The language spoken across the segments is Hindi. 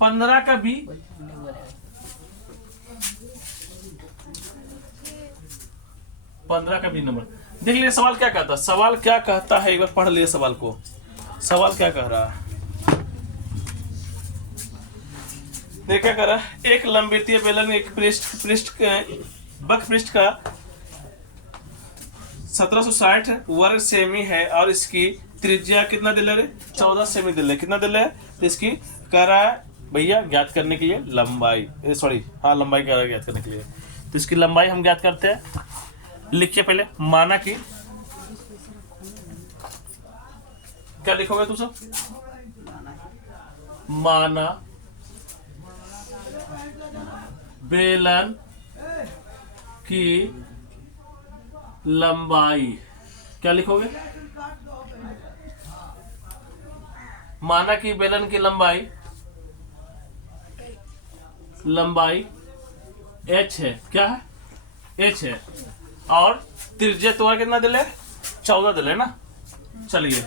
15 का बी, 15 का बी नंबर। देख लीजिए सवाल क्या कहता है, सवाल क्या कहता है, एक बार पढ़ लिए सवाल को। सवाल क्या कह रहा है, देख क्या कह रहा है, एक लंबवृत्तीय बेलन एक वक्र पृष्ठ का 1760 वर्ग सेमी है और इसकी त्रिज्या कितना दिल है, 14 सेमी दिल है। कितना दिल है, तो इसकी कह रहा है भैया ज्ञात करने के लिए लंबाई, सॉरी हाँ लंबाई कह रहा है ज्ञात करने के लिए। तो इसकी लंबाई हम ज्ञात करते हैं। लिखिए पहले, माना कि, क्या लिखोगे तुम सब, माना बेलन की लंबाई, क्या लिखोगे, माना कि बेलन की लंबाई h है, क्या है, h है, और त्रिज्या तुम्हारा कितना दिल है, 14 दिल है ना। चलिए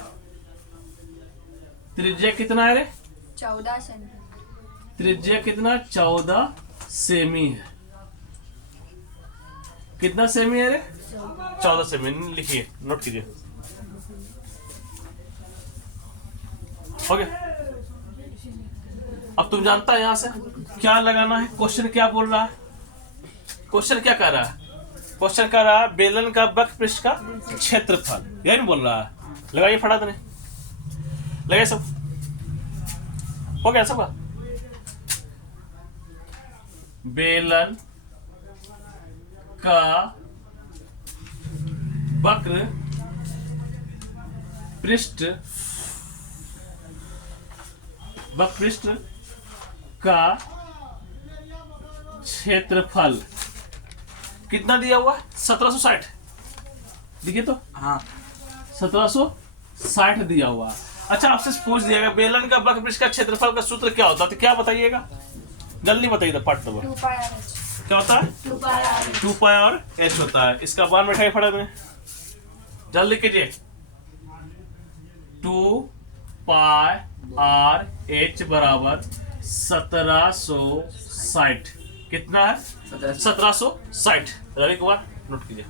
त्रिज्या कितना है रे, 14 सेमी। त्रिज्या कितना, 14 सेमी है। कितना सेमी है रे, 14 सेमी। लिखिए, नोट कीजिए, हो गया। अब तुम जानता है यहां से क्या लगाना है, क्वेश्चन क्या बोल रहा है, क्वेश्चन क्या कर रहा है, क्वेश्चन कर रहा है बेलन का वक्र पृष्ठ का क्षेत्रफल, यही नहीं बोल रहा है। लगाइए फटाफट ने, लगाइए सब, हो गया सबका। बेलन का वक्र पृष्ठ का क्षेत्रफल कितना दिया हुआ, 1760, देखिए तो, हाँ 1760 दिया हुआ। अच्छा आपसे पूछ दिया गया बेलन का वक्र पृष्ठ का क्षेत्रफल का सूत्र क्या होता है, तो क्या बताइएगा, जल्दी बताइए। पार्ट नंबर क्या होता है, 2 पाई और h होता है। इसका मान बैठाइए फटाफट में, जल्दी कीजिए। 2 पाई आर h बराबर 1760, कितना है, 1760। रवि कुमार नोट कीजिए।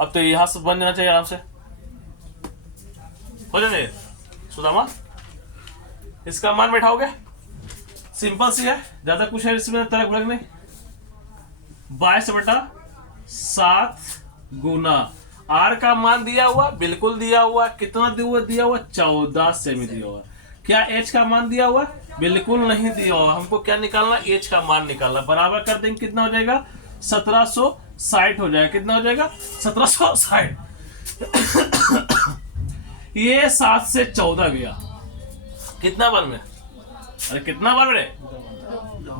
अब तो यहां से बन जाना चाहिए आराम से, हो जाए सुदामा। इसका मान बैठाओगे, सिंपल सी है, ज्यादा कुछ है इसमें तरक भड़क नहीं। 22/7 गुना आर का मान दिया हुआ, बिल्कुल दिया हुआ, कितना दिया हुआ 14 सेमी दिया हुआ। क्या एच का मान दिया हुआ, बिल्कुल नहीं दिया हुआ। हमको क्या निकालना, एच का मान निकालना। बराबर कर देंगे, कितना हो जाएगा, 1760 हो जाएगा। कितना हो जाएगा, 1760। ये 7 से 14 गया, कितना बार में, अरे कितना बार में,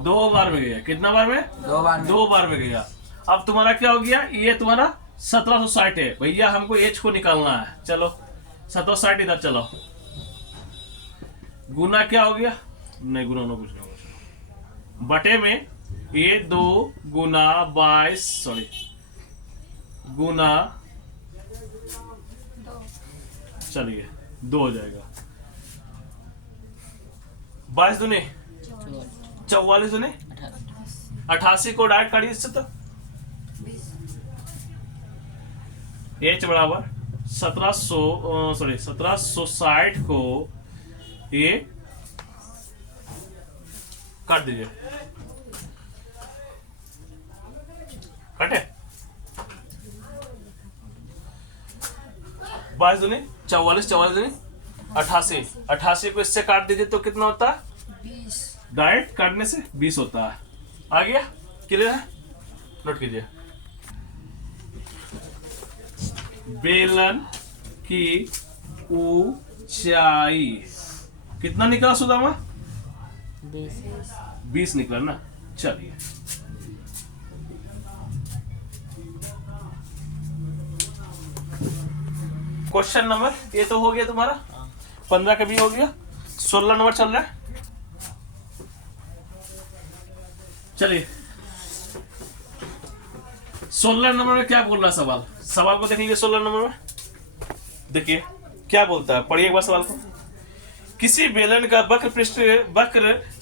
2 बार में गया। कितना बार में, 2 बार में गया। अब तुम्हारा क्या हो गया, ये तुम्हारा 1760 है भैया, हमको एच को निकालना है। चलो 1760 इधर चलो, गुना क्या हो गया, नहीं गुना ना कुछ नहीं होगा, बटे में ये 2 गुना 22, सॉरी गुना, चलिए 2 हो जाएगा। 22 दूनी 44 दूनी 88 को डायरेक्ट काटिए इससे, तो एच बराबर 1760 को ये काट दीजिए, काटे 22 दूनी 44, 44 दूनी 88, 88 को इससे काट दीजिए तो कितना होता है, 20। डायरेक्ट काटने से 20 होता है। आ गया, क्लियर है, नोट कीजिए। बेलन की ऊंचाई कितना निकला सुदामा, 20 निकला ना। चलिए क्वेश्चन नंबर, ये तो हो गया तुम्हारा 15 का भी हो गया। 16 नंबर चल रहा है। चलिए 16 नंबर में क्या बोल रहा है सवाल, सवाल को देखेंगे। 16 नंबर में देखिए क्या बोलता है, पढ़िए एक बार सवाल को। किसी बेलन का वक्र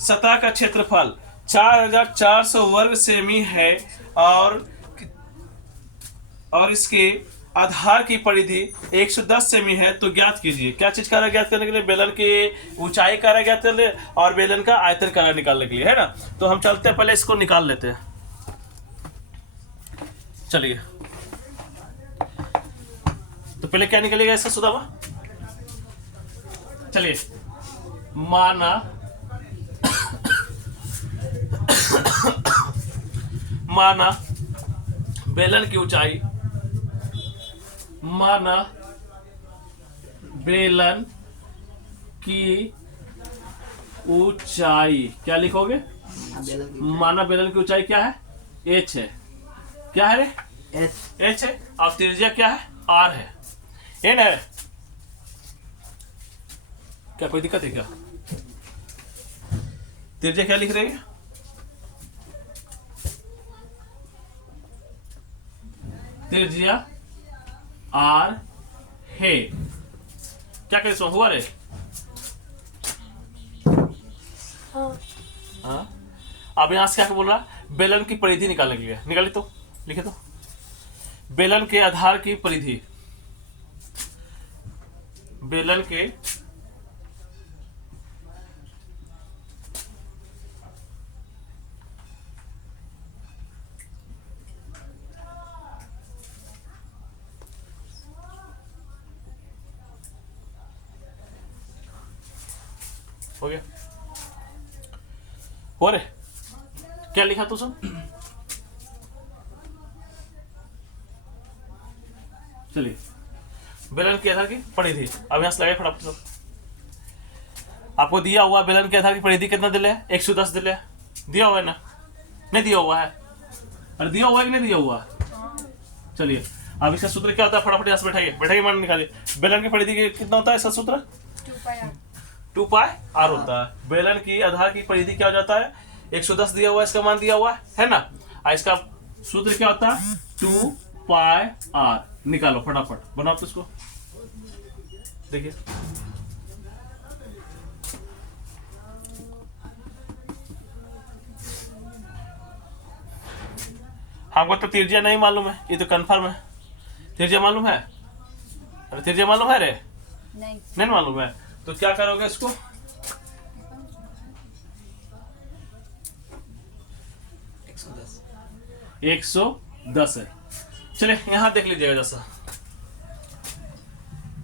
सतह का क्षेत्रफल 4400 वर्ग सेमी है और इसके आधार की परिधि 110 सेमी है, तो ज्ञात कीजिए। क्या चीज कार्य ज्ञात करने के लिए? बेलन की ऊंचाई कार्य ज्ञात कर ले और बेलन का आयतन कार्य निकालने के लिए, है ना। तो हम चलते हैं, पहले इसको निकाल लेते हैं। चलिए, तो पहले क्या निकलेगा इसका सुदामा? चलिए, माना बेलन की ऊंचाई, माना बेलन की ऊंचाई क्या लिखोगे? माना बेलन की ऊंचाई क्या है? h है। क्या है रे? h है। और त्रिज्या क्या है? r है। n है। क्या कोई दिक्कत है क्या? त्रिज्या क्या लिख रहे हैं? त्रिज्या r है। क्या करें? सो हुआ रे? हाँ। अब यहां से क्या बोल रहा? बेलन की परिधि निकालने के लिए। निकाले तो लिखे तो, बेलन के आधार की परिधि, बेलन के हो गया, हो रे? क्या लिखा तू सुन? चलिए, बेलन के आधार की परिधि। अब यहां से लगाए फटाफट सब। आपको दिया हुआ बेलन के आधार की परिधि कितना दिले है? 110 दिले है। दिया हुआ है ना? नहीं दिया हुआ है? अरे दिया हुआ है कि नहीं दिया हुआ? चलिए, अब इसका सूत्र क्या होता है? फटाफट यहां से बैठाइए मान निकालिए। बेलन की परिधि कितना होता है इसका सूत्र? 2 पाई r होता है। बेलन की आधार की परिधि क्या हो जाता है? 110 दिया हुआ है, इसका मान दिया हुआ है ना। इसका सूत्र क्या होता है? 2 पाई r। निकालो फटाफट, बनाओ तो इसको। देखिए, हमको तो त्रिज्या नहीं मालूम है, ये तो कंफर्म है। त्रिज्या मालूम है? अरे त्रिज्या मालूम है रे? नहीं मालूम है। तो क्या करोगे इसको? एक सौ दस है। चलिए, यहां देख लीजिएगा जैसा।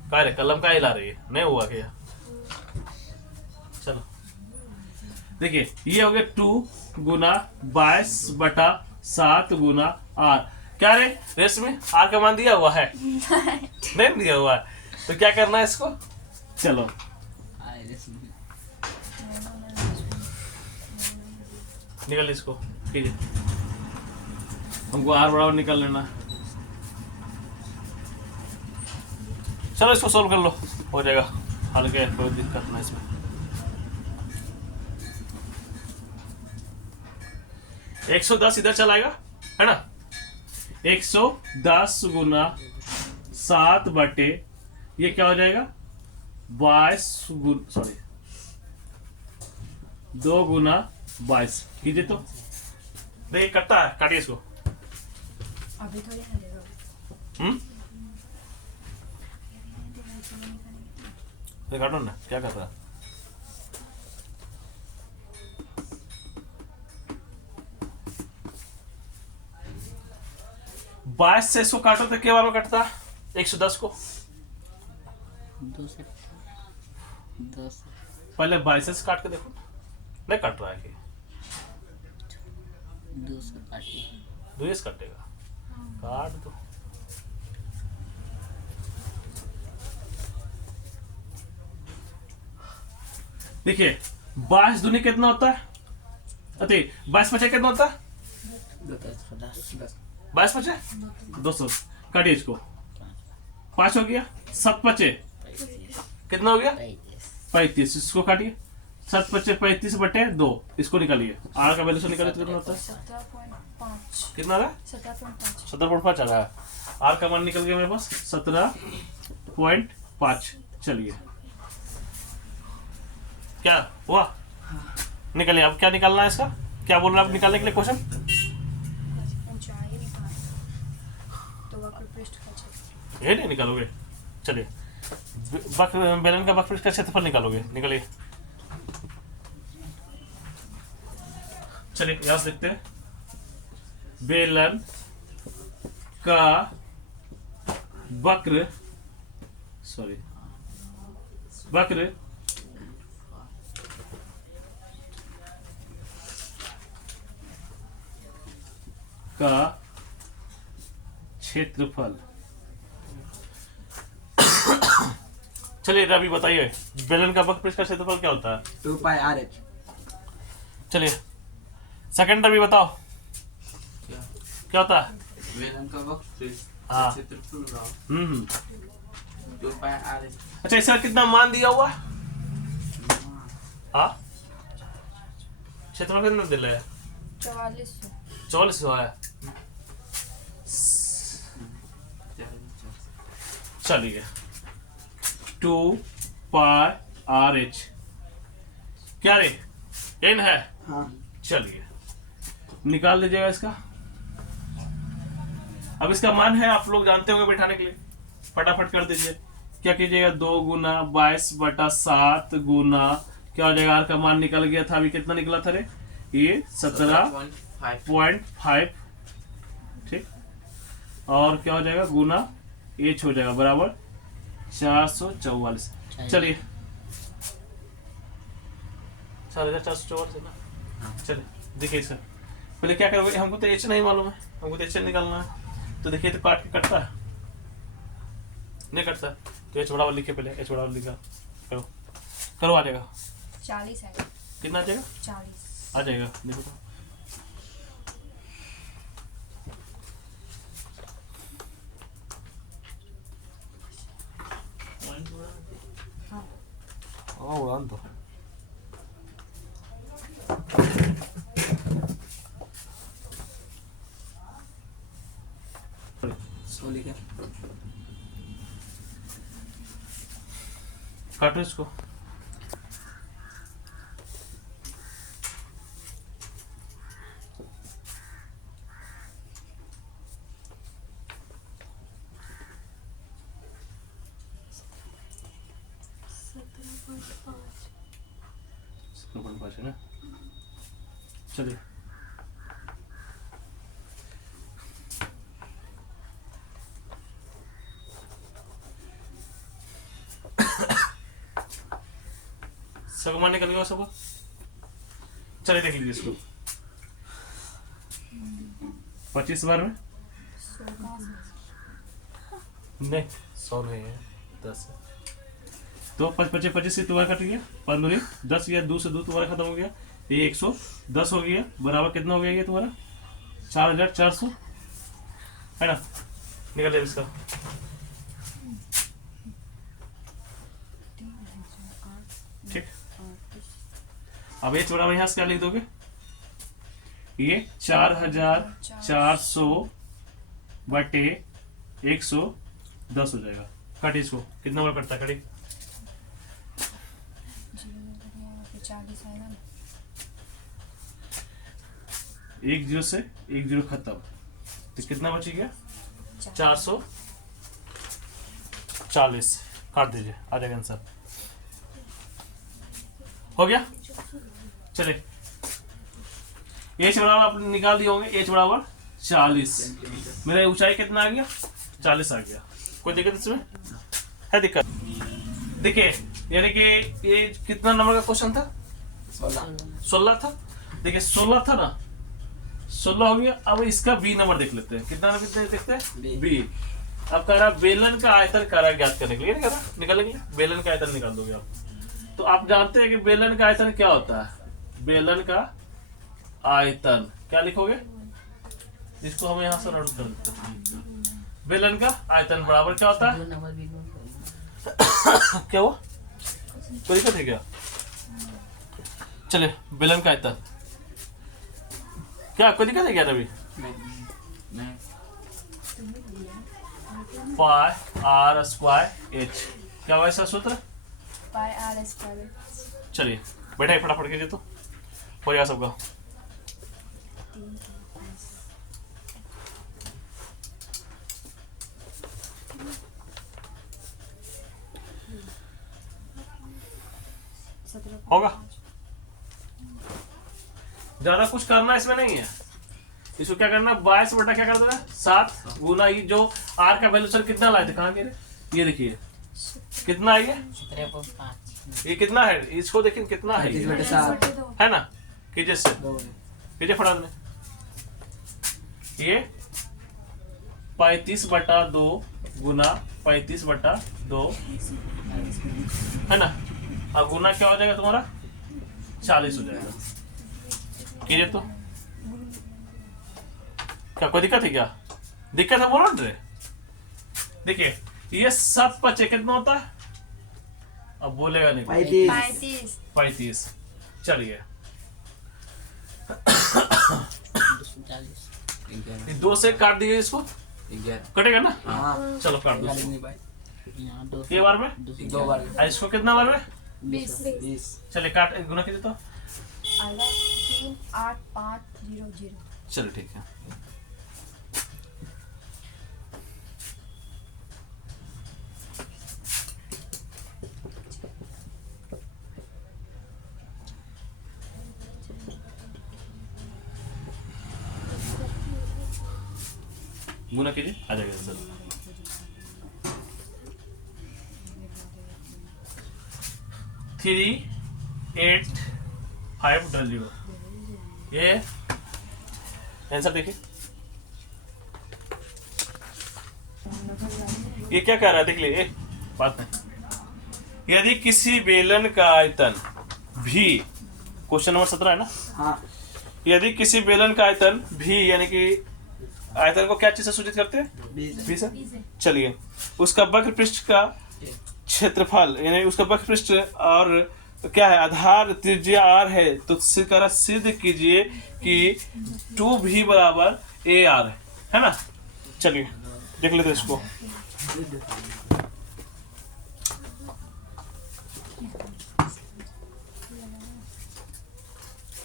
क्या रे, कलम का हिला रही है? नहीं हुआ क्या? चलो देखिए, ये हो गया 2 गुना 22/7 गुना r। क्या रे रेस में r का मान दिया हुआ है? नहीं दिया हुआ है। तो क्या करना है इसको? चलो, निकल इसको कीजिए। हमको r बराबर निकाल लेना। चलो इसको सोल्व कर लो, हो जाएगा। हल्के, कोई दिक्कत नहीं इसमें। 110 इधर चलाएगा, है ना। 110 गुना 7 बटे ये क्या हो जाएगा? 2 गुना 22 कीजिए तो। देखिए कटता है, काटिए इसको। अभी थोड़ी ना देगा। काटो ना, क्या कर रहा है? बाईस से इसको काटो तो क्या बार में कटता? 110 को 10 पहले 22 से काट के देखो। नहीं कट रहा है कि 2 से काटिए। 2 से कटेगा, काट दो। देखिए 22 दूनी कितना होता है? अति 22 पचे कितना होता है? 22 पचे 200। काटिए इसको। 5 हो गया। 7 पचे कितना हो गया? 35। इसको काटिए। 7 पचे 35 बटे 2। इसको निकालिए। आर का वैल्यू से निकालिए तो कितना होता है? 17.5। कितना आ रहा है? 17.5 आ रहा है। आर का मान निकल गया मेरे पास 17.5। चलिए क्या हुआ? निकलिए। अब क्या निकालना है इसका? क्या बोल रहा है आप निकालने के लिए क्वेश्चन? ऊंचाई तो वक्र पृष्ठ का क्षेत्रफल। ये नहीं निकालोगे? चलिए बेलन का वक्र पृष्ठ का क्षेत्रफल निकालोगे। निकलिए। चलिए यहां से देखते हैं। बेलन का वक्र का क्षेत्रफल। चलिए रवि बताइए, बेलन का वक्र पृष्ठ का क्षेत्रफल क्या होता है? 2 पाई RH। चलिए सेकंड रवि बताओ क्या होता है? बेलन का वक्र पृष्ठ हाँ। क्षेत्रफल 2 पाई RH। अच्छा इसका कितना मान दिया हुआ? हाँ क्षेत्रफल कितना दिया है? 4400। 4400 है। चलिए 2 पाई RH क्या रे? n है। हाँ। चलिए निकाल लीजिएगा इसका। अब इसका मान है आप लोग जानते होंगे बैठाने के लिए, फटाफट कर दीजिए। क्या कीजिएगा? 2 गुना 22/7 गुना क्या हो जाएगा? R का मान निकल गया था, अभी कितना निकला था रे? ये 17.5। ठीक, और क्या हो जाएगा? गुना H हो जाएगा बराबर 444। चलिए 4444 है ना। चलिए देखिए इसका पहले क्या करोगे? हमको तो H नहीं मालूम है, हमको तो H निकालना है। तो देखिए तो काट के कटता है? नहीं कटता। तो H बराबर लिखे, पहले H बराबर लिखा, करो आ जाएगा। 40 है। कितना आ जाएगा? 40 आ जाएगा। देखो तो उड़ान दो। काटो इसको। है ना। चलिए सब मान निकल गया सब। चलिए देख लीजिए इसको। 25 बार में नहीं 100 नहीं है, 10 है। तो 25 से तुम्हारा कट गया, 15 10 गया, 2 से 2 तुम्हारा खत्म हो गया, ये 110 हो गया बराबर कितना हो गया ये तुम्हारा 4400 है ना। निकल ले इसका। ठीक, अब ये बराबर यहाँ से क्या लिख दोगे? ये 4400 बटे 110 हो जाएगा। कट इसको, कितना बार कटता है? कटी 40 है ना। 1 0 से 1 0 खत्म, तो कितना बची गया? 440। काट दीजिए, आ जाएगा आंसर। हो गया। चलिए एच बराबर आप निकाल दिए होंगे, एच बराबर 40। मेरा ऊंचाई कितना आ गया? 40 आ गया। कोई दिक्कत इसमें है? दिक्कत देखिए, यानी कि ये कितना नंबर का क्वेश्चन था? 16 था। देखिए 16 था ना, 16 हो गया। अब इसका बी नंबर देख लेते हैं। कितना नंबर देखते हैं? बी। अब कह रहा बेलन का आयतन कार्य ज्ञात करने के लिए, नहीं कह रहा निकालने के लिए। बेलन का आयतन निकाल दोगे आप। तो आप जानते हैं कि बेलन का आयतन क्या होता है? बेलन का आयतन क्या लिखोगे? इसको हम यहाँ से नोट कर देते हैं। बेलन का आयतन बराबर क्या होता है? क्या हुआ? कोई दिक्कत है क्या? चलिए बेलन का आयतन क्या कोई दिक्कत है क्या रवि? पाई r² h क्या वैसा सूत्र? पाई r² चलिए बैठे फटाफट कीजिए तो हो जाएगा सबका। होगा, ज्यादा कुछ करना इसमें नहीं है। इसको क्या करना, 22 बटा क्या कर देना 7 गुना ये जो आर का वैल्यू सर कितना लाए थे, कहाँ गिरे, ये देखिए कितना है ये कितना है, इसको देखिए कितना है ये, 35/7 है ना, कीजिए से कीजिए फटाफट में, ये 35/2 गुना 35/2 है ना, अब गुना क्या हो जाएगा तुम्हारा 40 हो जाएगा। कीजिए तो, क्या कोई दिक्कत है क्या, दिक्कत है बोलो रे। देखिए ये 7 × 5 कितना होता है, अब बोलेगा नहीं, 35 35। चलिए 240 2 से काट दीजिए इसको, 11 कटेगा ना, हाँ चलो काट दो 40 इसको। नहीं भाई, यहाँ 2 ये बार में, 2 बार और इसको कितना बार में, 20 चलिए काट गुना कीजिए तो, 38550 चलो ठीक है। गुना कीजिए आ जाएगा सर। 38500 ये आंसर देखिए, ये क्या कह रहा है देख लीजिए, बात नहीं। यदि किसी बेलन का आयतन भी, क्वेश्चन नंबर 17 है ना, हाँ यदि किसी बेलन का आयतन भी, यानी कि आयतन को क्या चीज से सूचित करते हैं, 20 है। चलिए उसका वक्र पृष्ठ का क्षेत्रफल, यानी उसका वक्र पृष्ठ और क्या है, आधार त्रिज्या r है, तो सिद्ध कीजिए कि 2v बराबर AR है ना। चलिए देख लेते हैं इसको,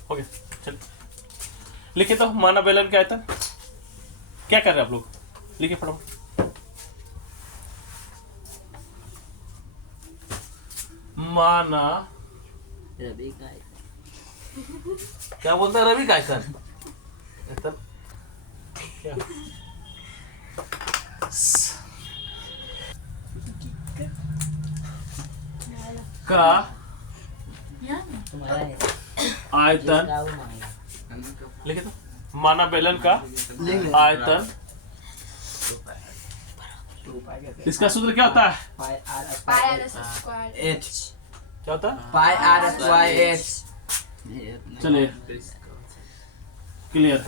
हो गया। चलिए लिखिए तो, माना बेलन का आयतन, क्या कर रहे हैं आप लोग, लिखिए फटाफट। माना, रवि का क्या बोलता है रवि का आयतन, आयतन क्या, का तुम्हारा है, आयतन, जिसका वो मांगेगा। लिखिए तो, माना बेलन का आयतन, इसका सूत्र क्या होता है, H क्या होता है, pi r/h चलिए क्लियर,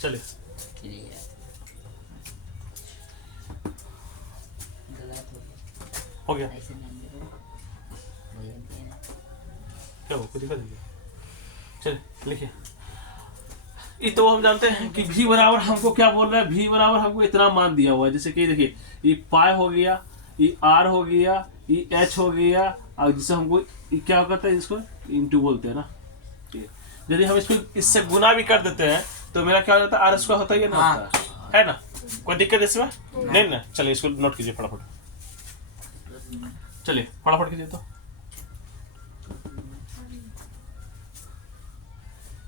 चलिए ठीक है, गलत हो हो गया, गया, ऐसे नहीं करो, मुझे देना। क्या हो कुछ दिक्कत नहीं, चलिए लिखिए। ये तो हम जानते हैं कि v बराबर हमको क्या बोल रहा है, v बराबर हमको इतना मान दिया हुआ है, जैसे कि देखिए ये पाई हो गया, ये r हो गया, ये h हो गया, और जिसे हमको ये क्या कहते हैं, इसको इंटू बोलते हैं ना। यदि हम इसको इससे गुना भी कर देते हैं तो मेरा क्या हो जाता है, r स्क्वायर होता ही है ना, होता है ना, कोई दिक्कत इसमें नहीं ना। चलिए इसको नोट कीजिए फटाफट, चलिए फटाफट कीजिए तो,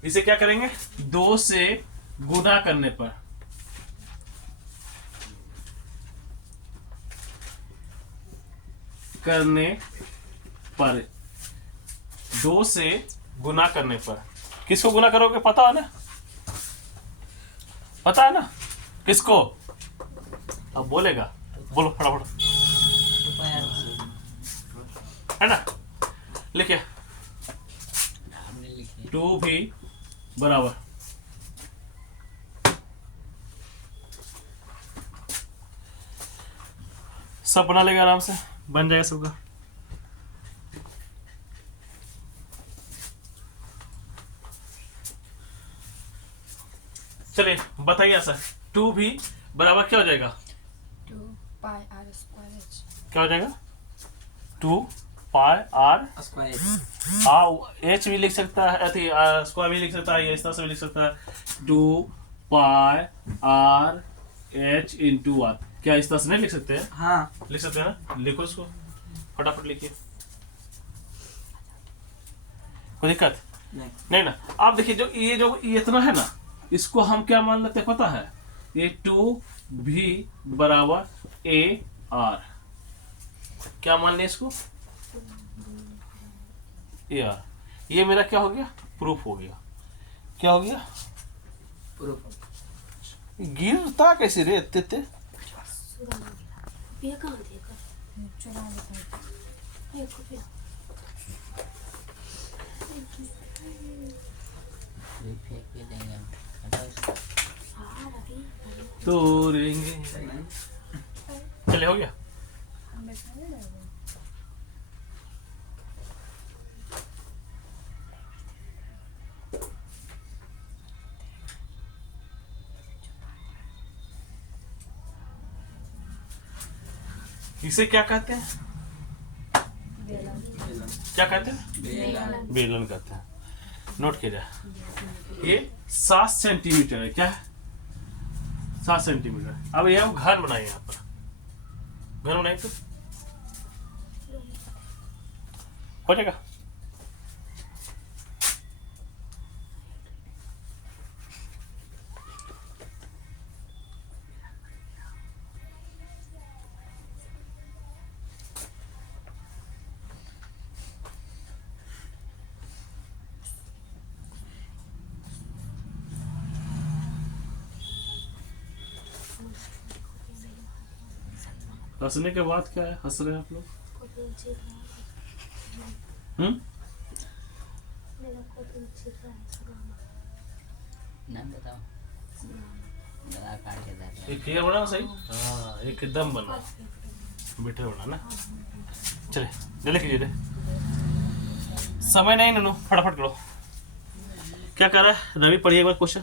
इसे क्या करेंगे, 2 से गुना करने पर, करने पर 2 से गुना करने पर, किसको गुना करोगे पता है ना, पता है ना किसको, अब बोलेगा, बोलो फटाफट, है ना, लिखिए हमने लिखे 2 भी बराबर, सब बना लेगा आराम से, बन जाएगा सबका। चलिए बताइए सर, 2 भी बराबर क्या हो जाएगा, 2 pi r² h क्या हो जाएगा, 2 पाई आर स्क्वायर एच भी लिख सकता है, स्क्वायर भी लिख सकता है, ये इस तरह से भी लिख सकता है 2 पाई आर एच इंटू आर। क्या इस तरह से नहीं लिख सकते हैं? हाँ लिख सकते हैं ना, लिखो इसको फटाफट लिखिए, कोई दिक्कत नहीं नहीं ना। आप देखिए जो ये इतना है ना, इसको हम क्या मान लेते हैं पता है? ये 2v बराबर ए आर, क्या मान लिया इसको? A R. ये मेरा क्या हो गया? प्रूफ हो गया। क्या हो गया? प्रूफ गिरता कैसे रे इत्ते इत्ते? चुरा लेते हैं। ये फेंक के देंगे हम। हटाओ इसको। तोड़ेंगे। चले हो गया। हम बैठा नहीं रहेंगे। इसे क्या कहते हैं? बेलन। क्या कहते हैं? बेलन। बेलन कहते हैं। नोट कीजिए, ये 7 सेंटीमीटर है। क्या है? 7 सेंटीमीटर। अब ये हम घन बनाए, यहाँ पर घन बनाए तो हो जाएगा। हंसने के बाद क्या है? हंस रहे हैं आप लोग? नाम बताओ। गला काट के दे ये क्लियर बना ना सही? हाँ, एकदम बना बेटर बना ना। चले जल्दी कीजिए दे, समय नहीं ननू, फटाफट करो। क्या कर रहा है रवि? पढ़िए एक बार क्वेश्चन।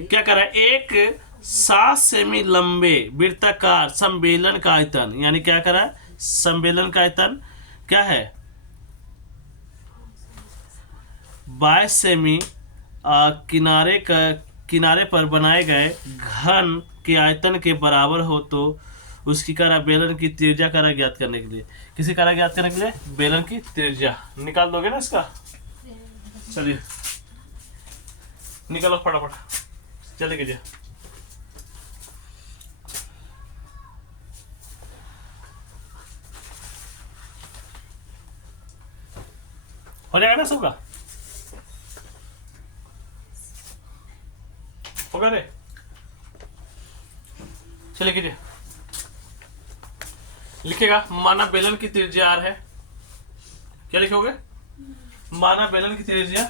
क्या कर रहा है? एक 7 सेमी लंबे वृत्ताकार संबेलन का आयतन, यानी क्या कर रहा है? संबेलन का आयतन क्या है? 22 सेमी किनारे पर बनाए गए घन के आयतन के बराबर हो तो उसकी करा बेलन की त्रिज्या करा ज्ञात करने के लिए। किसी करा ज्ञात करने के लिए बेलन की त्रिज्या निकाल दोगे ना इसका? चलिए निकालो फटाफट, जल्दी कीजिए। हो जाएगा ना सबका? होगा रे? चलिए कीजिए। लिखेगा माना बेलन की त्रिज्या आर है। क्या लिखोगे? माना बेलन की त्रिज्या,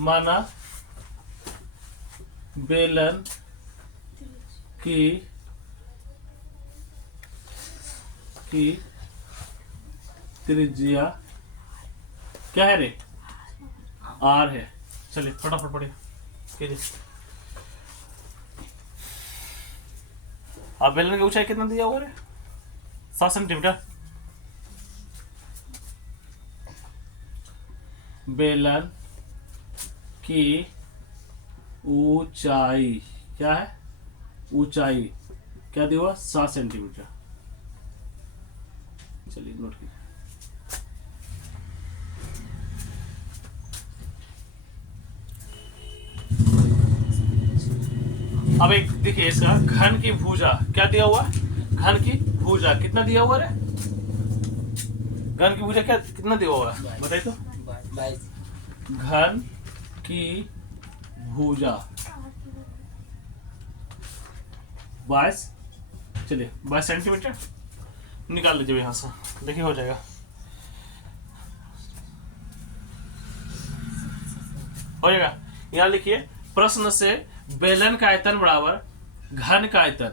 माना बेलन की त्रिज्या क्या है रे? आर है। चलिए फटाफट पढ़िए कीजिए। आप बेलन की ऊंचाई कितना दिया हुआ है? 7 सेंटीमीटर। बेलन की ऊंचाई क्या है? ऊंचाई क्या दिया हुआ? 7 सेंटीमीटर। चलिए नोट कीजिए। अब एक देखिए इसका घन की भुजा क्या दिया हुआ? घन की भुजा कितना दिया हुआ रे? घन की भुजा क्या कितना दिया हुआ है बताइए तो? 22। घन की भुजा 22, चलिए 22 सेंटीमीटर निकाल लीजिए यहाँ से, देखिए हो जाएगा। हो जाएगा। यहाँ लिखिए प्रश्न से बेलन का आयतन बराबर घन का आयतन।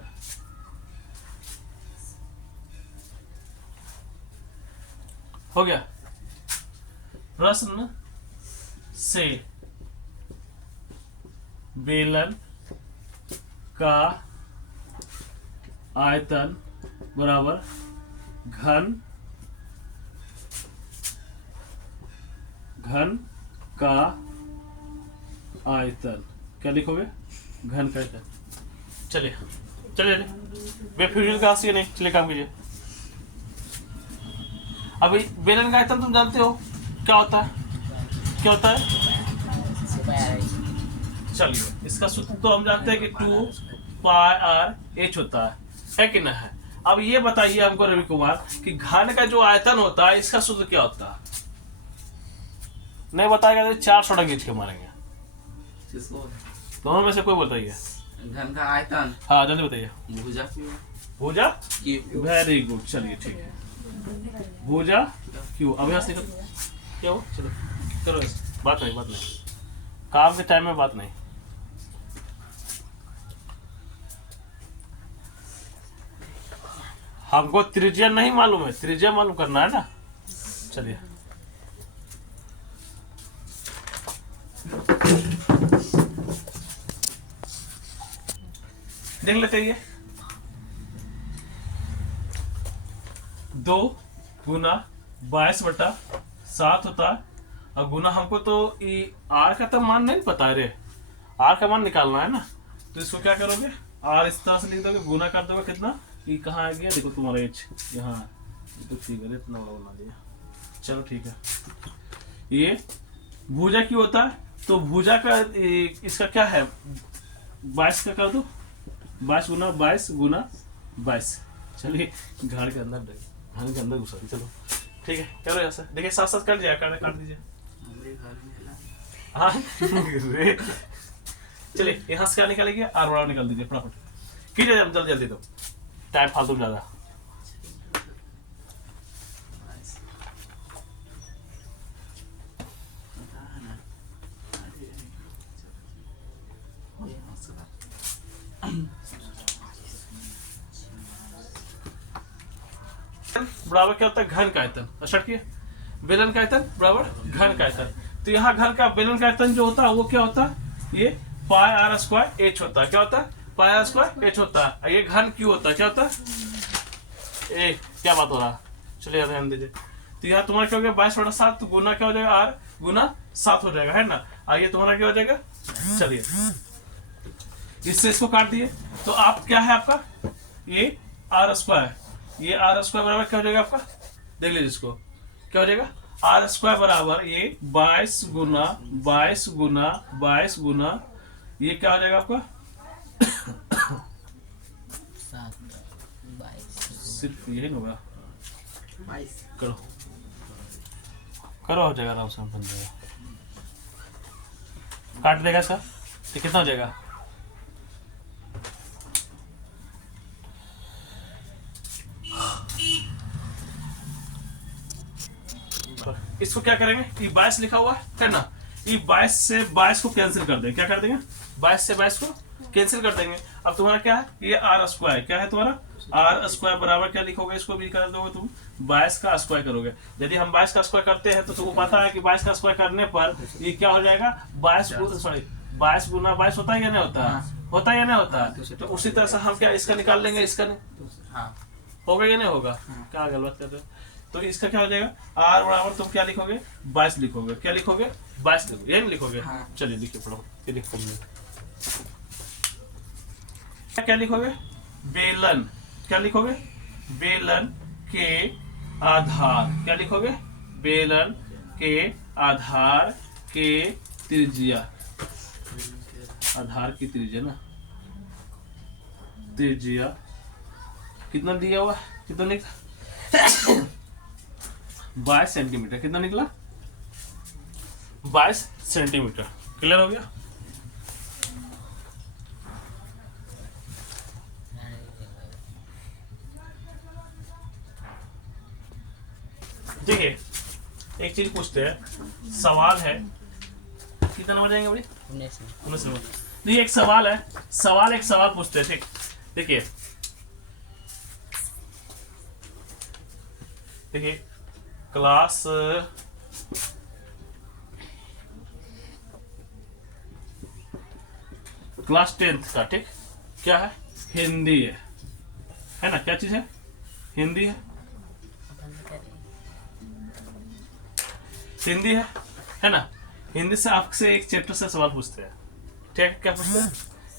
हो गया। प्रश्न से बेलन का आयतन बराबर घन का आयतन। क्या लिखोगे? घन का आयतन। चलिए चलिए बेफ्यूजल का आंसर नहीं, चलिए काम कीजिए। अभी बेलन का आयतन तुम जानते हो क्या होता है? क्या होता है? चलिए इसका सूत्र तो हम जानते हैं कि 2πr/h होता है कि ना है? अब ये बताइए हमको रवि कुमार कि घन का जो आयतन होता है इसका सूत्र क्या होता है? नहीं बताएगा तो 400 खींच के मारेंगे। दोनों में से कोई बताइए। घन का आयतन, हाँ जल्दी बताइए। भुजा भुजा की वेरी गुड, चलिए ठीक है। भुजा क्यों अभ्यास निकल क्या हो? चलो करो ऐसे। बात नहीं काम के टाइम में बात नहीं। हमको त्रिज्या नहीं मालूम है, त्रिज्या मालूम करना है ना। चलिए देख लेते हैं। 2 गुना 22/7 होता है और गुना हमको तो ये आर का तो मान नहीं पता है रे, आर का मान निकालना है ना। तो इसको क्या करोगे? आर इस तरह से लिख दोगे, गुना कर दोगे कितना? ये कहाँ आ गया देखो तुम्हारा एच यहाँ, तो ठीक है इतना बड़ा बना दिया। चलो ठीक है। ये भुजा क्यों होता है? तो भुजा का इसका क्या है? 22 का कर दो, 22 गुना 22। चलिए घर के अंदर घुसा दी। चलो ठीक है करो ऐसा। देखिए साथ साथ कर दिया, काट दीजिए। हाँ चलिए यहाँ से क्या निकालेंगे? आर बराबर निकाल दीजिए फटाफट कीजिए जल्दी तो टाइम फालतू ज्यादा। बराबर क्या होता है? घन का आयतन। अच्छा किए बेलन का आयतन बराबर घन का आयतन। तो यहाँ घन का बेलन का आयतन जो होता है वो क्या होता है? ये πr² h होता है। क्या होता है? πr² h होता है। ये घन क्यों होता है? क्या होता है? क्या बात हो रहा? चलिए ध्यान दीजिए। तो यहाँ तुम्हारा क्या हो गया? 22/7 तो गुना क्या हो जाएगा? r गुना 7 हो जाएगा, है ना। आइए तुम्हारा क्या हो जाएगा? चलिए इससे इसको काट दिए तो आप क्या है आपका? ये r²। ये r² बराबर क्या हो जाएगा आपका? देख लीजिए इसको क्या हो जाएगा? r² बराबर ये 22 गुना ये क्या हो जाएगा आपका? 7/22 सिर्फ यही ना होगा। 22 करो हो जाएगा आराम से, बन जाएगा। काट देगा सर तो कितना हो जाएगा? इसको क्या करेंगे? ये 22 लिखा हुआ है ना, ये 22 से 22 को कैंसिल कर देंगे। क्या कर देंगे? 22 से 22 को कैंसिल कर देंगे। अब तुम्हारा क्या है? ये r²। क्या है तुम्हारा? r² बराबर क्या लिखोगे? इसको भी कर दोगे तुम 22 का स्क्वायर करोगे। यदि हम 22 का स्क्वायर करते हैं तो तुमको पता है कि 22 का स्क्वायर करने पर ये क्या हो जाएगा? 22 गुना 22 होता है या नहीं होता? होता है या नहीं होता? तो उसी तरह से हम क्या इसका निकाल लेंगे, इसका नहीं होगा या नहीं होगा? क्या गलत कर रहे हो? तो इसका क्या हो जाएगा? r बराबर तुम क्या लिखोगे? 22 लिखोगे। क्या लिखोगे? 22 लिखोगे, यही लिखोगे। चलिए लिखिए पढ़ो। ये लिखो क्या लिखोगे? बेलन। क्या लिखोगे? बेलन के आधार। क्या लिखोगे? बेलन के आधार के त्रिज्या। आधार की त्रिज्या ना, त्रिज्या कितना दिया हुआ? कितना निकला? 22 सेंटीमीटर। कितना निकला? 22 सेंटीमीटर। क्लियर हो गया? देखिए एक चीज पूछते हैं, सवाल है। कितना नंबर जाएंगे भाई? 19 नंबर। देखिए एक सवाल है, एक सवाल पूछते हैं। ठीक देखिए क्लास 10th का, ठीक क्या है? हिंदी है। है ना, क्या चीज है? हिंदी है, हिंदी है ना। हिंदी से आपसे एक चैप्टर से सवाल पूछते हैं, ठीक है? क्या पूछते हैं?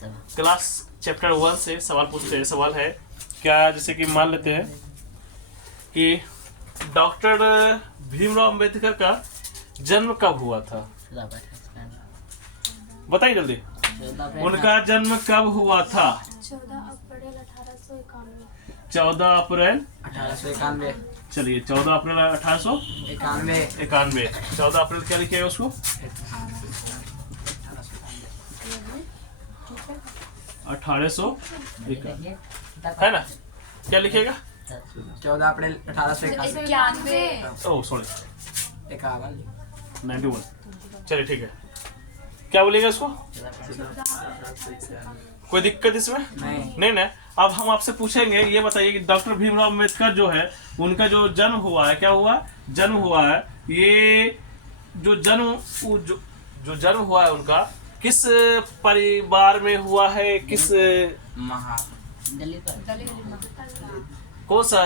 सब क्लास चैप्टर 1 से सवाल पूछते हैं। सवाल है क्या, जैसे कि मान लेते हैं कि डॉक्टर भीमराव अंबेडकर का जन्म कब हुआ था? बताइए जल्दी, उनका जन्म कब हुआ था? 14 अप्रैल 1891। 14 अप्रैल 1891। चलिए 14 अप्रैल 1891। 91। 14 अप्रैल क्या लिखिएगा उसको? 1800 है ना, क्या लिखिएगा? 14 अप्रैल 1891। Oh sorry 51। 91। चलिए ठीक है, क्या बोलिएगा इसको? कोई दिक्कत इसमें? नहीं। नहीं। अब हम आपसे पूछेंगे, ये बताइए कि डॉक्टर भीमराव अंबेडकर जो है, उनका जो जन्म हुआ है, क्या हुआ? जन्म हुआ है। ये जो जन्म हुआ है उनका, किस परिवार में हुआ है? किस महा कौन सा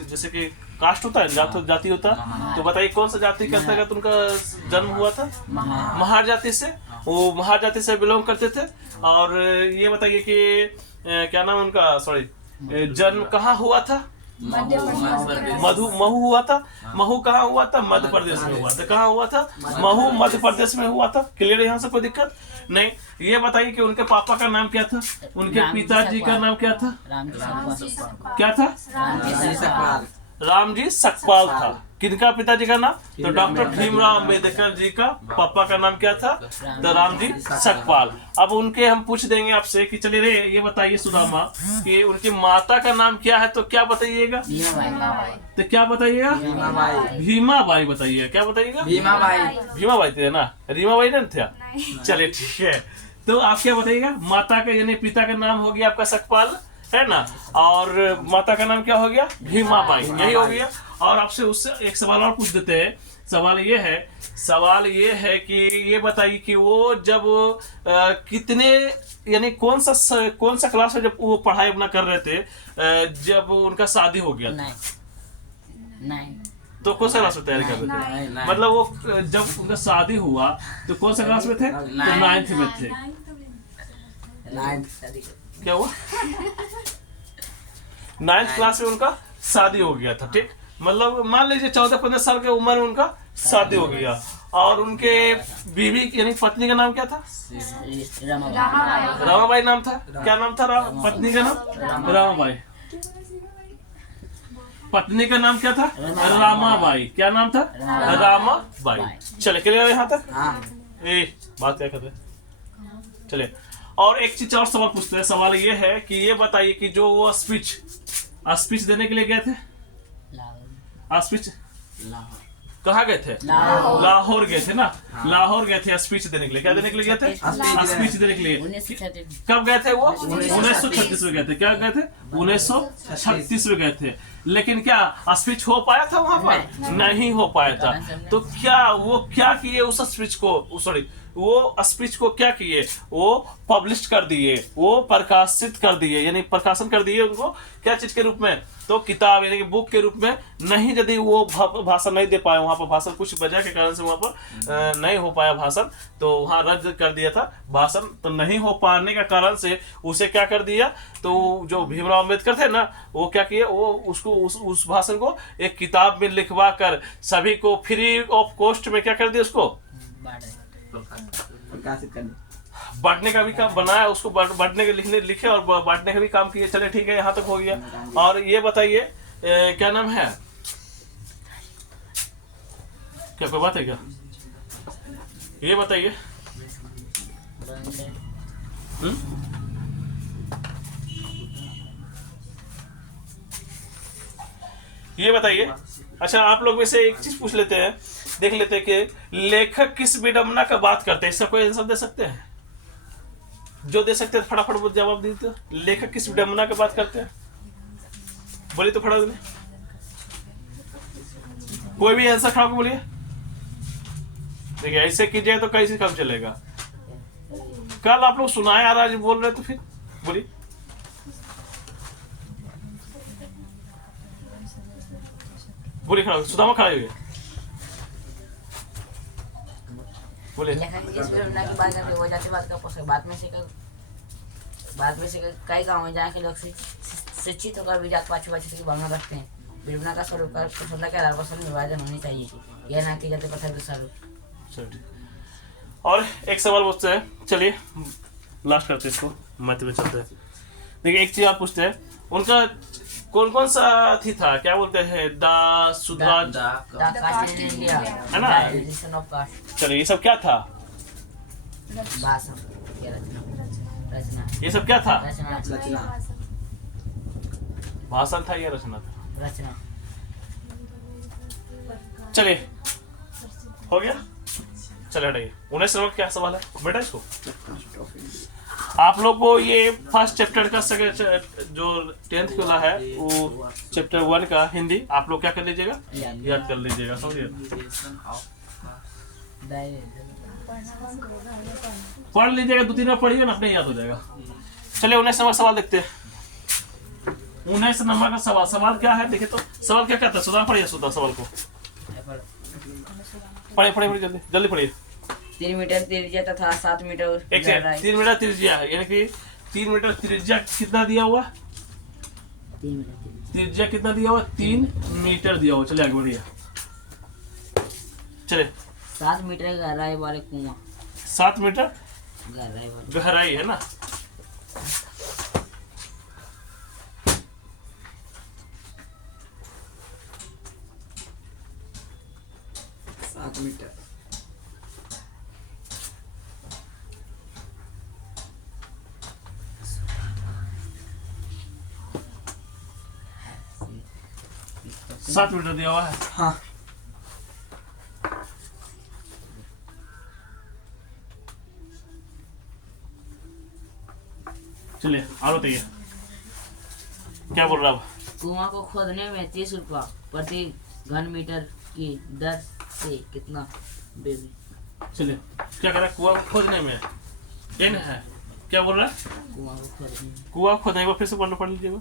जैसे कि कास्ट होता है, जाति होता है, तो बताइए कौन सा जाति के अंतर्गत उनका जन्म हुआ था? महार जाति से। वो महार जाति से बिलोंग करते थे। और ये बताइए कि क्या नाम उनका, सॉरी, जन्म कहाँ हुआ था? महू हुआ था। महू कहाँ हुआ था? मध्य प्रदेश में हुआ था। कहाँ हुआ था? महू मध्य प्रदेश में हुआ था। क्लियर है यहाँ से, कोई दिक्कत नहीं। ये बताइए कि उनके पापा का नाम क्या था? उनके पिताजी का नाम क्या था? क्या था? रामजी सकपाल था। किनका पिताजी का नाम? तो डॉक्टर भीमराव अंबेडकर जी का पापा का नाम क्या था? तो रामजी सकपाल। अब उनके हम पूछ देंगे आपसे कि चलिए रे, ये बताइए सुदामा कि उनकी माता का नाम क्या है? तो क्या बताइएगा? तो क्या बताइएगा? भीमाबाई बताइए। क्या बताइएगा? भीमाबाई थे ना, रीमाबाई नहीं थे। चलिए ठीक है, तो आप क्या बताइएगा? माता का यानी पिता का नाम हो गया आपका सकपाल, है ना, और माता का नाम क्या हो गया? भीमाबाई, यही हो गया। और आपसे उससे एक सवाल और पूछ देते हैं। सवाल ये है कि ये बताइए कि वो जब कितने यानी कौन सा क्लास में जब वो पढ़ाई अपना कर रहे थे, जब उनका शादी हो गया? तो कौन सा क्लास में तैयारी कर रहे थे? मतलब वो जब उनका शादी हुआ तो कौन सा क्लास में थे? तो 9th में थे। क्या हुआ? 9th क्लास में उनका शादी हो गया था, ठीक। मतलब मान लीजिए 14-15 साल की उम्र में उनका शादी हो गया। और उनके बीवी यानी पत्नी का नाम क्या था? रामाबाई नाम था। क्या नाम था पत्नी का नाम? रामाबाई। पत्नी का नाम क्या था? रामाबाई। क्या नाम था? रामाबाई। चले क्लियर यहाँ तक? बात क्या कर रहे? चले, और एक चीज और सवाल पूछते हैं। सवाल ये है कि ये बताइए कि जो वो स्पीच देने के लिए गए थे, स्पीच कहाँ गए थे? लाहौर गए थे ना। लाहौर गए थे स्पीच देने के लिए। क्या देने के लिए गए थे? स्पीच देने के लिए। कब गए थे वो? 1936 में गए थे। क्या गए थे? 1936 में गए थे। लेकिन क्या स्पीच हो पाया था वहां पर? नहीं हो पाया था। तो क्या किए उस स्पीच को, सॉरी, वो स्पीच को क्या किए? वो पब्लिश कर दिए, वो प्रकाशित कर दिए, यानी प्रकाशन कर दिए उनको। क्या चीज के रूप में? तो किताब यानी कि बुक के रूप में। नहीं, यदि वो भाषण नहीं दे पाए वहां पर, भाषण कुछ वजह के कारण से वहां पर नहीं हो पाया भाषण, तो वहां रद्द कर दिया था भाषण। तो नहीं हो पाने का कारण से उसे क्या कर दिया? तो जो भीमराव अम्बेडकर थे ना, वो क्या किए? वो उसको उस भाषण को एक किताब में लिखवा कर सभी को फ्री ऑफ कॉस्ट में क्या कर दिया? उसको बांटने का भी काम बनाया, उसको बांटने के लिखे और बांटने का भी काम किए। चले ठीक है, यहाँ तक हो गया। और ये बताइए क्या नाम है? क्या कोई बात है क्या? ये बताइए। ये बताइए। अच्छा, आप लोग में से एक चीज पूछ लेते हैं, देख लेते हैं कि लेखक किस विडंबना का बात करते हैं। इसका कोई आंसर दे सकते हैं? जो दे सकते हैं फटाफट जवाब दीजिए। लेखक किस विडंबना का बात करते हैं? बोलिए तो फटाफट। कोई भी आंसर खड़ा बोलिए। देखिए, ऐसे कीजिए तो कैसे काम चलेगा? कल आप लोग सुनाए आ रहा है, बोल रहे तो फिर बोलिए। पूरी खड़ा हो सुदामा खड़ा हुए बोले बात करके वो जाती बात का पोषक बाद में से कई गाँव में जाके लोग शिक्षित होकर भी जात पाछू पाछू की भावना रखते हैं। विडम्बना का स्वरूप का कुशलता के आधार पर सब विभाजन होनी चाहिए, यह ना कि जाति प्रथा दूसरा रूप। और एक सवाल पूछते हैं, चलिए लास्ट करते हैं इसको, मत में चलते हैं। देखिए एक चीज आप पूछते हैं, उनका कौन कौन सा थी था, क्या बोलते हैं, दा सुद्राज है ना। चलिए ये सब क्या था, ये सब क्या था, भाषण था या रचना था। चलिए हो गया, चले हटाइए। 19 नंबर क्या सवाल है बेटा, इसको आप लोग को ये फर्स्ट चैप्टर का जो 10th वाला है वो चैप्टर 1 का हिंदी आप लोग क्या कर लीजिएगा, याद कर लीजिएगा, समझिए। पढ़ लीजिएगा, 2-3 बार पढ़िए ना, अपने याद हो जाएगा। चलिए 19 नंबर सवाल देखते हैं। 19 नंबर का सवाल क्या है, देखिए तो सवाल क्या कहता है, सुधा पढ़िए, सुधा सवाल को पढ़िए जल्दी पढ़िए। 3 मीटर त्रिज्या तथा 7 मीटर 3 मीटर त्रिज्या है, यानी कि 3 मीटर त्रिज्या कितना दिया हुआ, त्रिज्या कितना दिया हुआ, 3 मीटर दिया हुआ। चलिए आगे बढ़िए, चले। 7 मीटर गहराई वाले कुआं, 7 मीटर गहराई है ना। मीटर सात मीटर दिया हुआ है। हाँ चलिए और बताइए क्या बोल रहा है। कुआं को खोदने में 30 रुपया प्रति घन मीटर की दर से कितना बेबी। चलिए क्या कर रहा है, कुआं खोदने में टेन है, क्या बोल रहा है, कुआं खोदने को फिर से पढ़ लीजिएगा।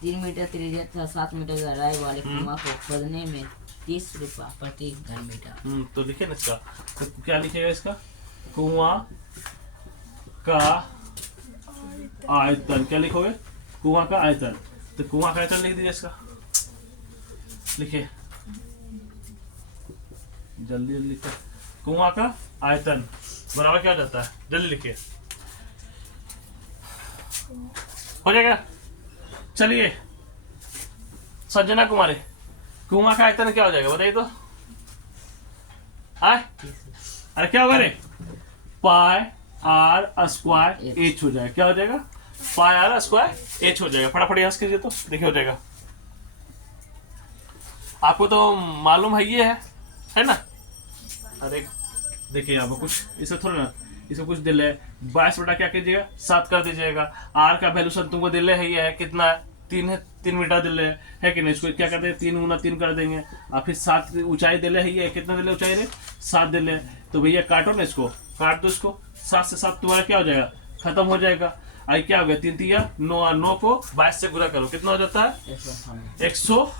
3 मीटर त्रिज्या तथा 7 मीटर गहराई वाले कुआं को खोदने में 30 रुपया प्रति घन मीटर। तो लिखे ना इसका, तो क्या लिखेगा इसका, कुआं का आयतन, क्या लिखोगे, कुआं का आयतन। तो कुआं का आयतन लिख दीजिए इसका, लिखिए जल्दी लिखिए। कुआं का आयतन बराबर क्या जाता है, जल्दी लिखिए, हो जाएगा। चलिए संजना कुमारी, कुआं का आयतन क्या हो जाएगा बताइए तो। अरे क्या होगा रे, पाई आर स्क्वायर एच हो जाएगा, क्या हो जाएगा, पाई आर स्क्वायर एच हो जाएगा। फटाफट याद कीजिए तो देखिए हो जाएगा। आपको तो मालूम है ये है ना। अरे देखिए यहाँ पर कुछ इसे थोड़ा ना, इसे कुछ दिल है 22 बटा क्या कीजिएगा 7 कर दीजिएगा। आर का वैल्यूशन तुमको दिल है, ये है कितना है, 3 है, 3 मीटर दिल है कि नहीं। इसको क्या कहते हैं, 3 गुना 3 कर देंगे और फिर 7 ऊंचाई दिल है, ये कितना दिल है ऊंचाई, 7 दिल है। तो भैया काटो ना इसको, काट दो इसको, 7 से 7 तुम्हारा क्या हो जाएगा, खत्म हो जाएगा। आई क्या हो गया, 3 3 9 और 9 को 22 से गुणा करो, कितना हो जाता है 100।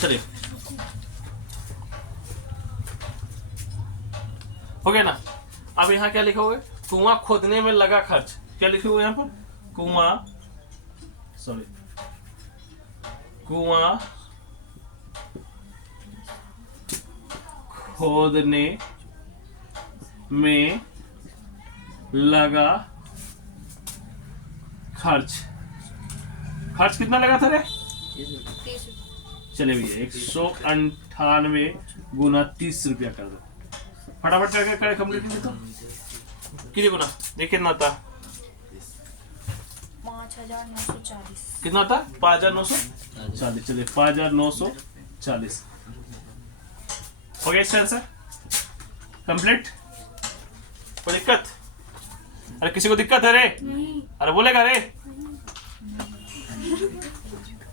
चलिए हो गया ना। अब यहाँ क्या लिखोगे, कुआं खोदने में लगा खर्च, क्या लिखोगे यहाँ पर, कुआं खोदने में लगा खर्च कितना लगा था रे, चले भैया 198 गुना 30 रुपया कर दो, फटाफट करके कंप्लीट कीजिए तो कीजिए गुना, देखिए कितना आता, 5940। कितना आता 5940। चलिए 5940 हो गया इसका आंसर कंप्लीट। कोई दिक्कत, अरे किसी को दिक्कत है रे, अरे बोलेगा रे,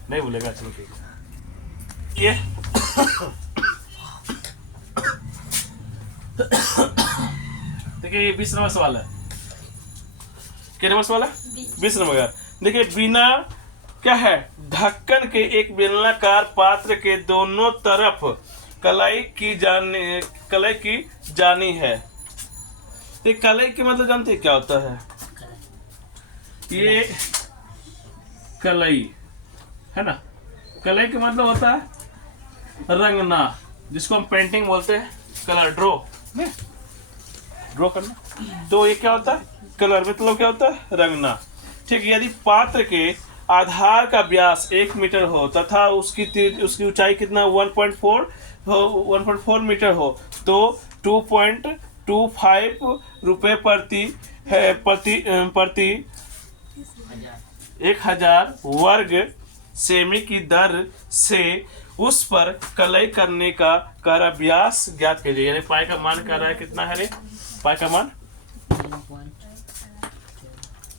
नहीं बोलेगा, चलो ठीक है। ये देखिए ये 20 नंबर सवाल है, क्या नंबर सवाल है, 20 नंबर का। देखिए बिना क्या है, ढक्कन के एक बेलनाकार पात्र के दोनों तरफ कलाई की जानी है। तो कलाई के मतलब जानते हैं क्या होता है? ये कलाई है ना, कलाई का मतलब होता है रंगना, जिसको हम पेंटिंग बोलते हैं, कलर ड्रॉ करना। तो ये क्या होता है, कलर मतलब क्या होता है, रंगना। ठीक है, यदि पात्र के आधार का व्यास 1 मीटर हो तथा उसकी ऊंचाई कितना 1.4 मीटर हो तो 2.25 रुपये प्रति 1000 वर्ग सेमी की दर से उस पर कलई करने का व्यास ज्ञात कीजिए। यानी पाई का मान क्या रहा है, कितना है रे पाई का मान?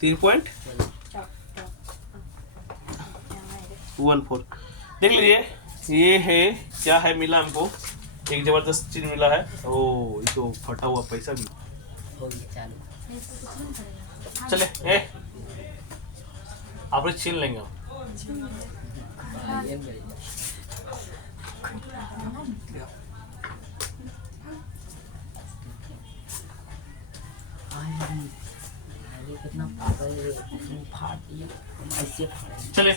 3.14। देख लीजिए, ये है क्या है, मिला हमको एक जबरदस्त चीज मिला है। ओ, ये तो फटा हुआ पैसा भी। चले आप छीन लेंगे हम। चले,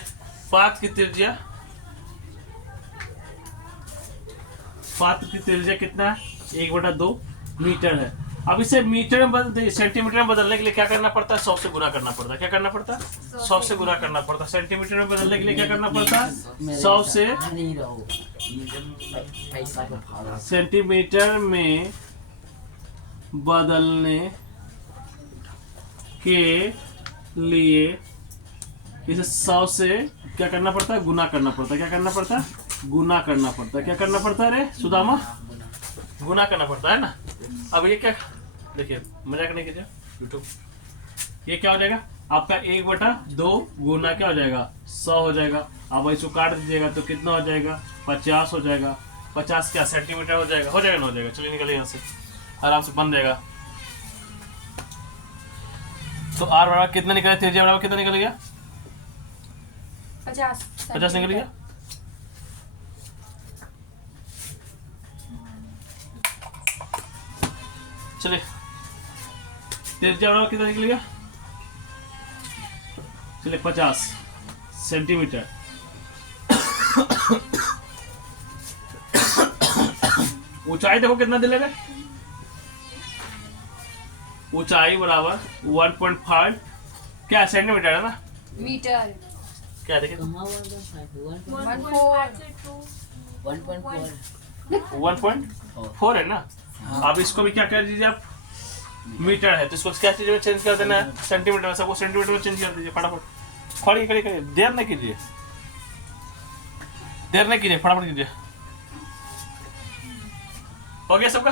पात्र की त्रिज्या कितना है, 1/2 मीटर है। अब इसे मीटर में सेंटीमीटर में बदलने के लिए क्या करना पड़ता है, 100 से गुना करना पड़ता है। क्या करना पड़ता है, 100 से गुना करना पड़ता है। सेंटीमीटर में बदलने के लिए क्या करना पड़ता है, 100 से सेंटीमीटर में बदलने के लिए इसे 100 से क्या करना पड़ता है, गुना करना पड़ता है। क्या करना पड़ता है, गुना करना पड़ता है। क्या करना पड़ता है रे सुदामा, गुना करना पड़ता है ना। अब ये क्या, देखिए मजाक नहीं कीजिए यूट्यूब, ये क्या हो जाएगा आपका 1/2 गुना क्या हो जाएगा, 100 हो जाएगा। अब इसको काट दीजिएगा तो कितना हो जाएगा, 50 हो जाएगा। 50 क्या सेंटीमीटर हो जाएगा, हो जाएगा ना, हो जाएगा। चलिए निकलिए यहाँ से, आराम से बन जाएगा। तो आर बराबर कितना निकला, त्रिज्या बराबर कितना निकल गया, 50 निकल गया। चलिए, त्रिज्या बराबर कितना निकल गया, चलिए 50 सेंटीमीटर। ऊंचाई देखो कितना दे लेगा, ऊंचाई बराबर 1.5 क्या सेंटीमीटर है ना, मीटर क्या देखिए 1.4 है ना। अब इसको भी क्या कर दीजिए आप, मीटर है तो इसको क्या चीज में चेंज कर देना है, सेंटीमीटर में, सबको सेंटीमीटर में चेंज कर दीजिए फटाफट। खड़ी खड़ी खड़ी, देर नहीं कीजिए, देर नहीं कीजिए, फटाफट कीजिए। हो गया सबका,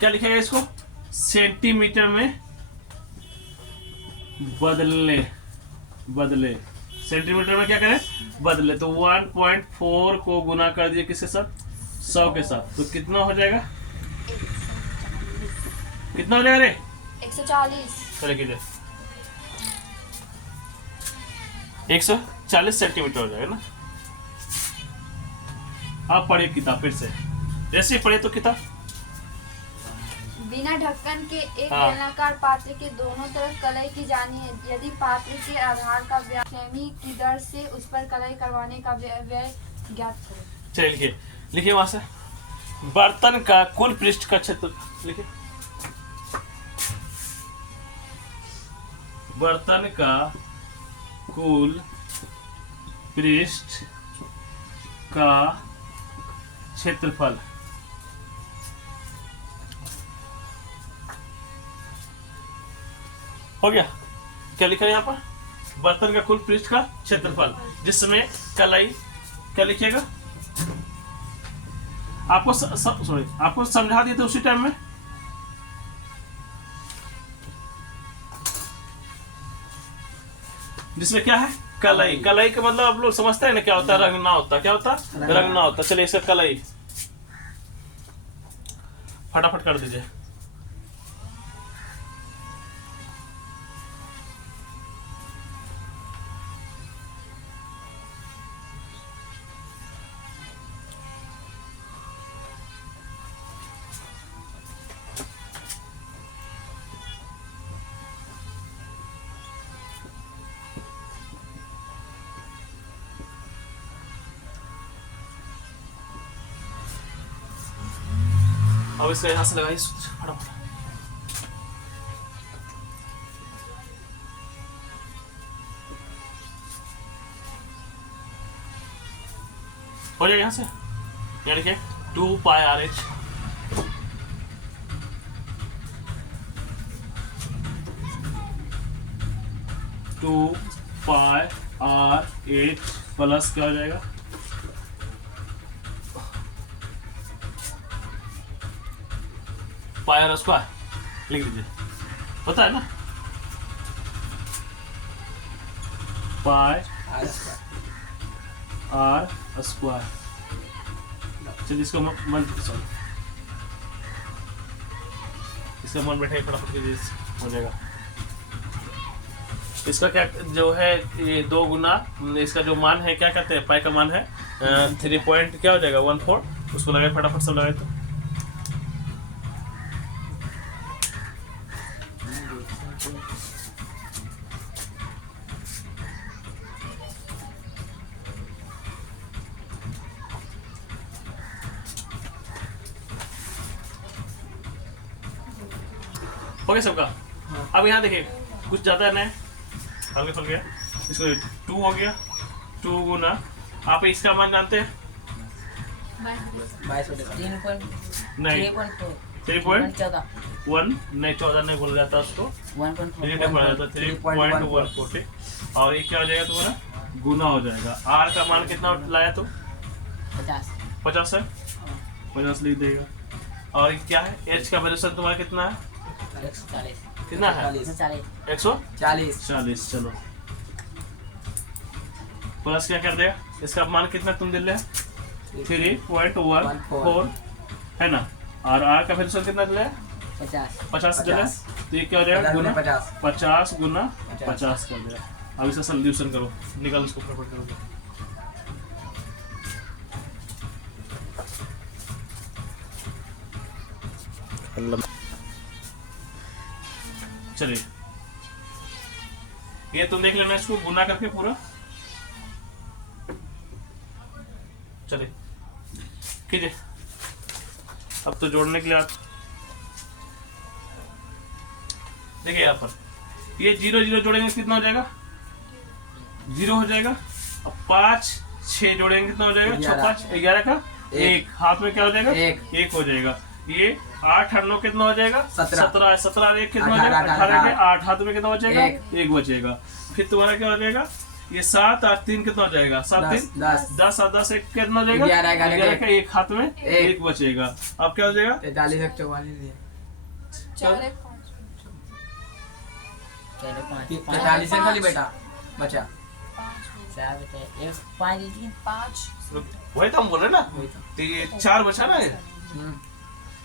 क्या लिखेगा इसको, सेंटीमीटर में बदले सेंटीमीटर में क्या करें, बदले। तो 1.4 को गुना कर दिए किसके साथ, 100 के साथ, तो कितना हो जाएगा, कितना हो जाएगा रे, 140। चले कीजिए, 140 सेंटीमीटर हो जाएगा ना। आप पढ़िए किताब फिर से, जैसे ही पढ़िए तो किताब। बिना ढक्कन के एक हाँ। बेलनाकार पात्र के दोनों तरफ कलई की जानी है। यदि पात्र के आधार का व्यास सेमी की दर से उस पर कलई करवाने का व्यय ज्ञात करें। चलिए लिखिए, लिखिए वहां से, बर्तन का कुल पृष्ठ का क्षेत्र लिखिए, बर्तन का कुल पृष्ठ का क्षेत्रफल हो गया। क्या लिखा है यहाँ पर, बर्तन का कुल पृष्ठ का क्षेत्रफल, जिसमें कलाई क्या लिखिएगा, आपको सॉरी आपको समझा दिए थे उसी टाइम में। जिसमें क्या है, कलाई। कलाई का मतलब आप लोग समझते हैं ना क्या होता है, रंगना होता है। क्या होता है, रंगना होता है। चलिए इसका कलाई फटाफट कर दीजिए। अब इसका यहाँ से लगाइए सूत्र फटाफट। हो जाएगा यहाँ से, ये देखिए 2 पाई RH 2 पाई RH प्लस क्या हो जाएगा, पाई R स्क्वायर लिख लीजिए, पता है ना, पाई R स्क्वायर। चलिए इसका मन सॉरी इसका मन बैठे फटाफट कीजिए, हो जाएगा। इसका क्या जो है ये 2 गुना इसका जो मान है क्या कहते हैं, पाई का मान है 3 पॉइंट क्या हो जाएगा 14, उसको लगाए फटाफट सब लगाए तो हो गया सबका। अब यहाँ देखिए कुछ ज़्यादा नहीं, हल्के फुल्के इसको 2 हो गया, 2 गुना आप इसका मान जानते हैं 3.1 नहीं 14 नहीं बोला जाता उसको, 3.140 और ये क्या हो जाएगा तुम्हारा गुना हो जाएगा। R का मान कितना लाया तो 50 है, 50 लिख देगा। और ये क्या है H का वैल्यूशन तुम्हारा कितना है, 140 कितना है 140, चलो प्लस क्या कर देगा, इसका मान कितना तुम दिल रहे 3.14 है ना, और R का वैल्यूशन कितना दिल रहे 50 दिल रहे, तो ये क्या हो जाएगा गुना 50 गुना 50 कर दिया। अब इसका सॉल्यूशन करो, निकाल इसको फटाफट करो। चलिए ये तुम देख लेना, इसको गुना करके पूरा। चलिए कीजिए, अब तो जोड़ने के लिए आप देखिए यहाँ पर ये 0 0 जोड़ेंगे कितना हो जाएगा 0 हो जाएगा। अब 5 6 जोड़ेंगे कितना हो जाएगा 6 5 11 का 1 हाथ में क्या हो जाएगा 1 हो जाएगा। ये 8 और 9 कितना हो जाएगा 17 17 और 1 कितना हो जाएगा 18 के 8 हाथ में कितना बचेगा 1 बचेगा। फिर तुम्हारा क्या हो जाएगा ये 7 और 3 कितना हो जाएगा 7 3 10 और 10 1 कितना हो जाएगा 11 का 1 हाथ में 1 बचेगा। अब क्या हो जाएगा 43 खाली बेटा बचा 5 वही तो हम बोल रहे ना, तो ये 4 बचा ना,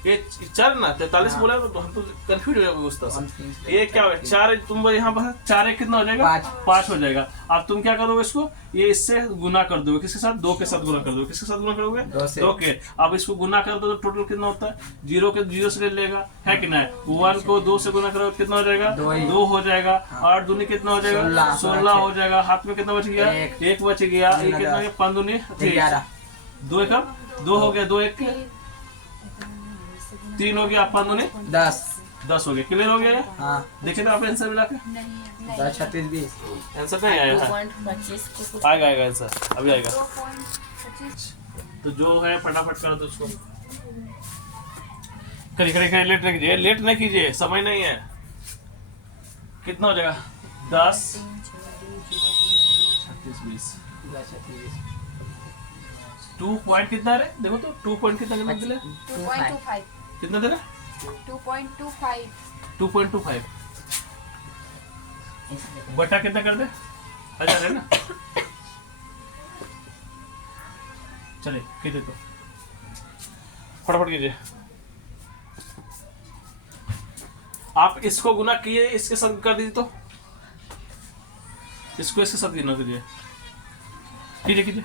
ये 4 ना 43 बोला तो हम तो कंफ्यूज हो जाएंगे उसका से। ये क्या हो 4 तुम यहाँ पर 4 1 कितना हो जाएगा 5 हो जाएगा। अब तुम क्या करोगे इसको ये इससे गुना कर दोगे, किसके साथ 2 के साथ गुना कर दोगे, किसके साथ गुना करोगे 2 के। अब इसको गुना कर दो तो टोटल कितना होता है 0 के 0 से ले लेगा है कि नहीं, 1 को 2 से गुना करोगे कितना हो जाएगा 2 हो जाएगा। 8 दूनी कितना हो जाएगा 16 हो जाएगा। हाथ में कितना बच गया 1 बच गया। ये कितना हो गया 5 दूनी 2 का 2 हो गया 2 1 3 हो गया 5 दूनी 10 हो गया। क्लियर हो गया हाँ देखिए तो आप आंसर मिला के 36 20 आंसर नहीं आया है, 2.25 आएगा आएगा आंसर अभी आएगा। तो जो है फटाफट कर दो उसको, करिए करिए करिए, लेट नहीं कीजिए, लेट नहीं कीजिए, समय नहीं है। कितना हो जाएगा 10 36 20 2 पॉइंट कितना है देखो तो 2 पॉइंट कितना दिले 2.25 कितना दे रहा 2.25 2.25 बटा कितना कर दे 1000 है ना। चलिए कीजिए तो फटाफट कीजिए। आप इसको गुना किए इसके साथ कर दीजिए, तो इसको इसके साथ गुना कीजिए, कीजिए कीजिए।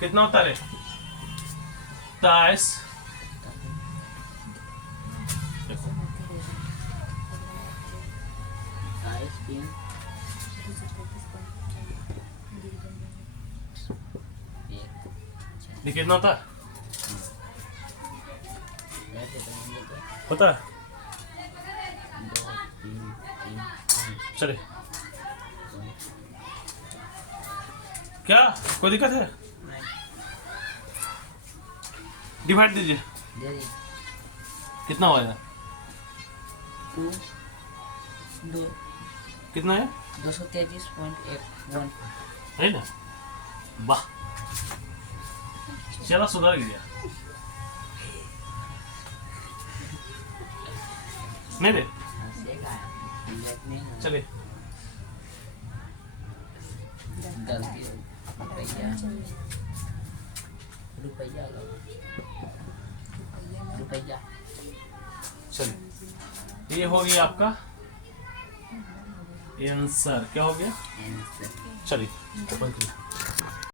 कितना होता है 23 ये कितना होता है होता है? चलिए, क्या कोई दिक्कत है? डिवाइड दीजिए, दे दी कितना होगा? 2 2 कितना है? 233.1 है ना? वाह, चला सुधर गया। नहीं रे, देखा है नहीं चलिए, गलती हो रुपया रुपया चलिए, ये हो गया आपका आंसर। क्या हो गया? आंसर चलिए, ओपन करिए।